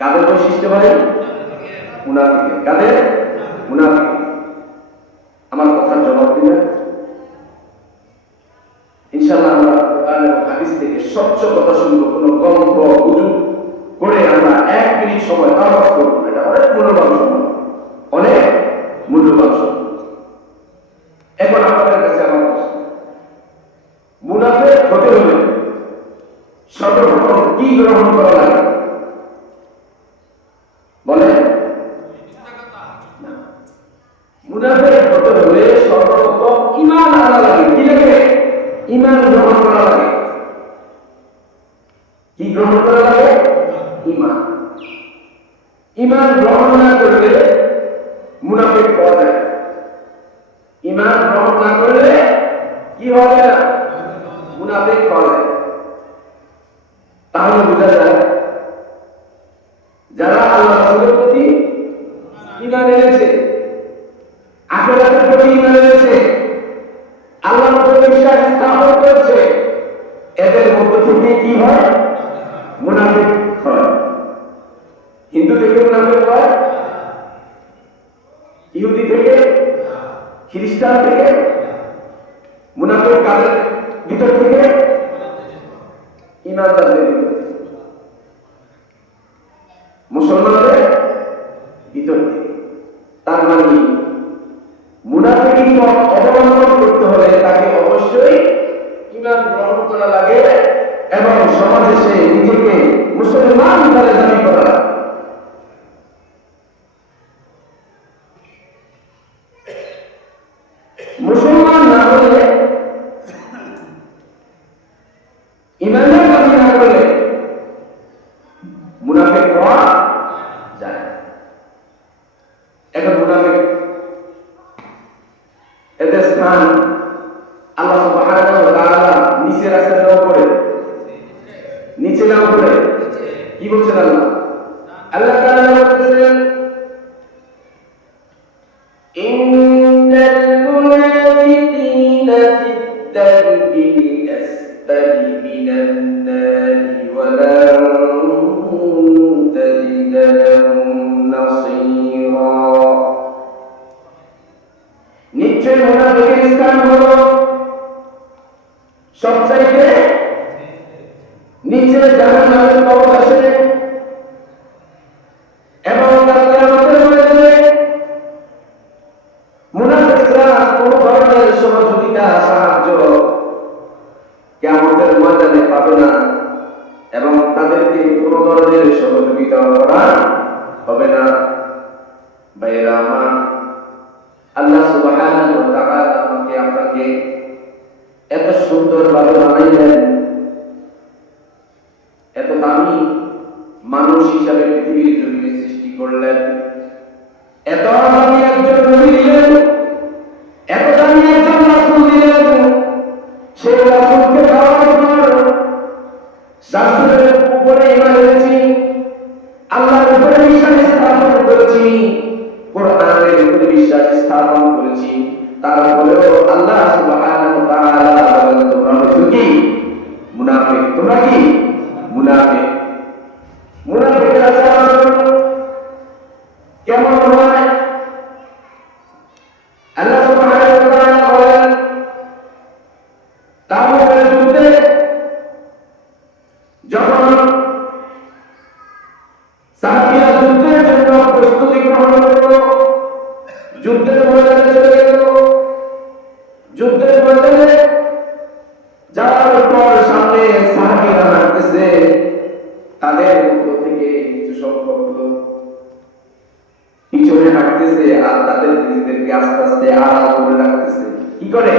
কাদের বৈশিষ্ট্য ভাই মুনাফিকের। কাদের? মুনাফিক আমার কথার জবাব দিবেন? ইনশাআল্লাহ আমরা হাদিস থেকে স্বচ্ছ কথা শুনব, কোনো গল্প গুজব করে আমরা এক মিনিট সময় তালাশ এটা অনেক মূল্যবান সময়। অনেক মূল্যবান সময়। এখন আপনাদের কাছে আমার মুনাফেক হতে হলে সর্বপ্রথম কি গ্রহণ করা লাগে বলে মুনাফেক হতে হলে সর্বপ্রথম ইমান আনা লাগে কি লাগে ইমান গ্রহণ করা লাগে কি গ্রহণ করা লাগে ইমান। ইমান গ্রহণ না করলে মুনাফিক পাওয়া যায় ইমান গ্রহণ না করলে কি হবে না? মুনাফিক পাওয়া যায় তাহলে বোঝা যায়, যারা ইমানদারদের স্থান আল্লাহ সুবহানাহু ওয়া তাআলা নিচে রাখছেন না উপরে? নিচে না উপরে? কি বলছেন আল্লাহ? আল্লাহ তাআলা বলছেন ইন্নাল মুনাফিকিনা ফিদ-দারকিল আসফালি মিনান এত সুন্দর ভাবে বানাইলেন, এত দামি মানুষ হিসাবে পৃথিবীর জমিনে সৃষ্টি করলেন, এত দামি একজন নবী দিলেন, এত দামি একজন রাসূল দিলেন, সেই রাসূলকে উপরে ইমান এনেছি, আল্লাহর উপরে বিশ্বাস স্থাপন করেছি, কোরআনের উপরে বিশ্বাস স্থাপন করেছি। তারপরেও আল্লাহ সুবহানাহু ওয়া তাআলা তোমরা কি? তাদের মধ্য থেকে কিছু পিছনে হাঁটতেছে আর তাদের নিজেদেরকে আস্তে আস্তে আড়াল করে রাখতেছে। কি করে?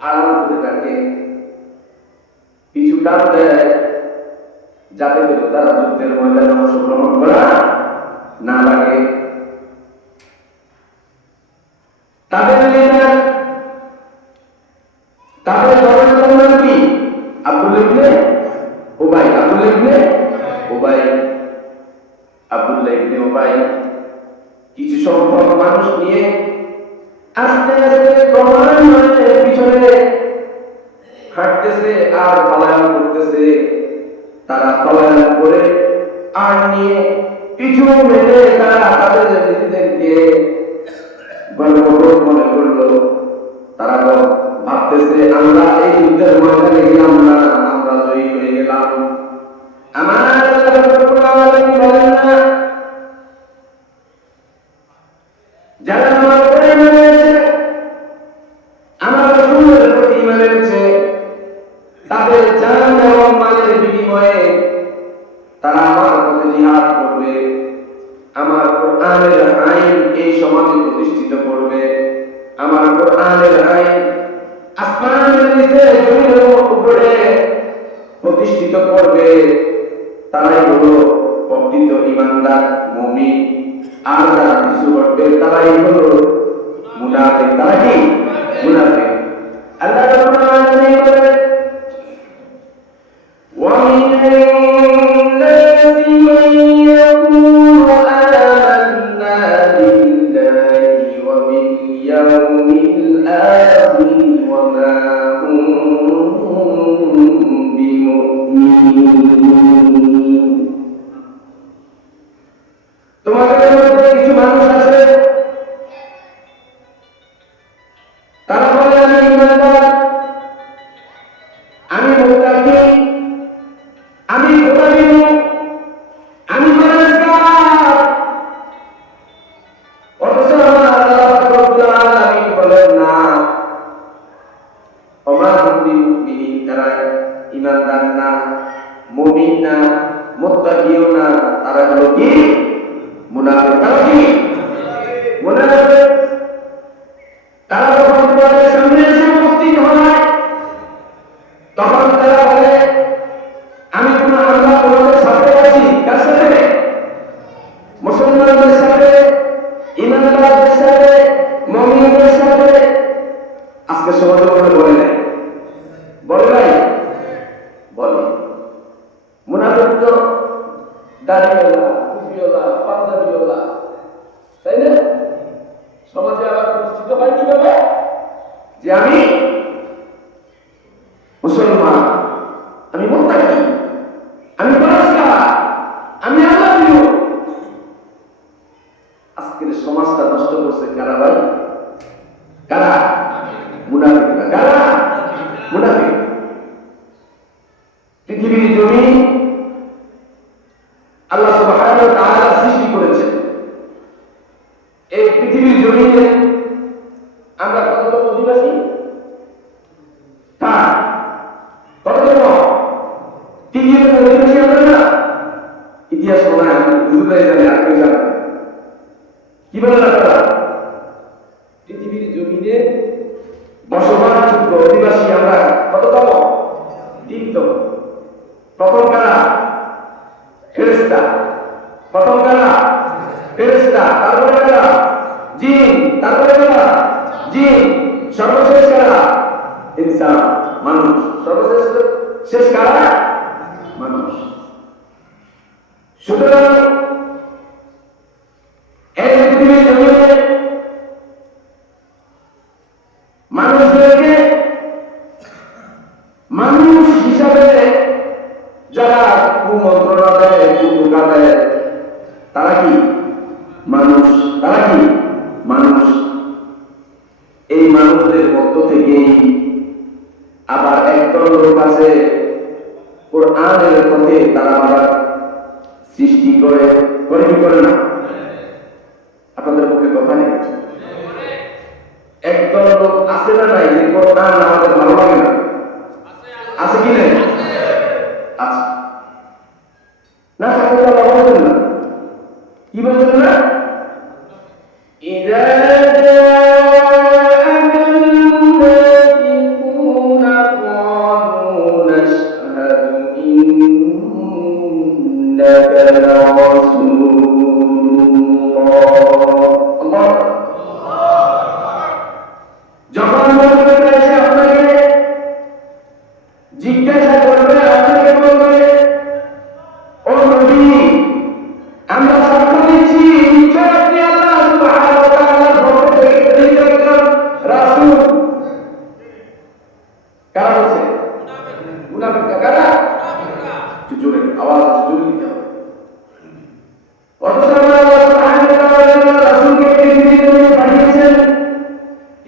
আড়াল করে তাকে পিছু টান দেয় যাতে করে তারা যুদ্ধের ময়দানে অংশগ্রহণ করা। পলায়ন করে আর নিয়ে কিছু তারা তাদের নিজেদেরকে মনে তারা ভাবতেছে, আমরা এই যুদ্ধের ময়দানে আমরা জয়ী হয়ে গেলাম। আমার এই সমাজে প্রতিষ্ঠিত করবে। আমার কোরআনের আইন আসমানের নিচে জমিনের উপরে প্রতিষ্ঠিত করবে। তারাই হলো প্রকৃত ইমানদার মুমিন। আর যারা কিছু করবে তারাই হলো মুনাফিক। তারা কি? মুনাফিক। আল্লাহ রাব্বুল আলামিন তোমাদের মধ্যে কিছু মানুষ আছে যে আমি মুসলমান, আমি মোত্তাকি, আমি পরিষ্কার আমি আল্লাহ প্রিয়। আজকের সমাজটা নষ্ট করছে কারা ভাই? কারা? মুনাফিকরা। কারা? মুনাফিক। পৃথিবীর জমি, আল্লাহ সুবহানাহু ওয়া ইতিহাস মনে হয় আর কেউ কি আপনারা পৃথিবীর জমিনে বসবাসযোগ্য অধিবাসী আমরা কততম? প্রথম কারা? ফেরেস্তা প্রথম কারা? ফেরেস্তা তারপরে কারা? তারপরে কারা? সর্বশেষ কারা? ইনসান, মানুষ। সর্বশেষ শেষ কারা? যারা কুমন্ত্রণা দেয় দেয় তারা কি? মানুষ। তারা কি? মানুষ। এই মানুষদের মধ্য থেকেই আবার একদল লোক আছে, কোরআনের পথে তারা আবার সৃষ্টি করে। করে কি করে না? আপনাদের পক্ষে কথা নেই? একদল লোক আছে না নাই? যে কোরআন আমাদের ভালো লাগে না।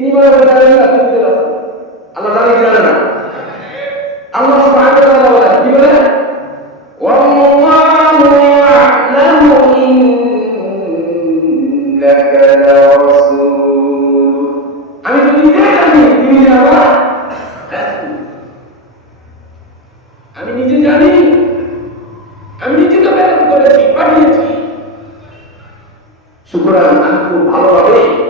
minimal berjalan nggak tuh jelas. Allah taala gimana Allah subhanahu wa taala gimana wallahu ya'lamu innaka rasul. Amin amin Syukuran aku Allah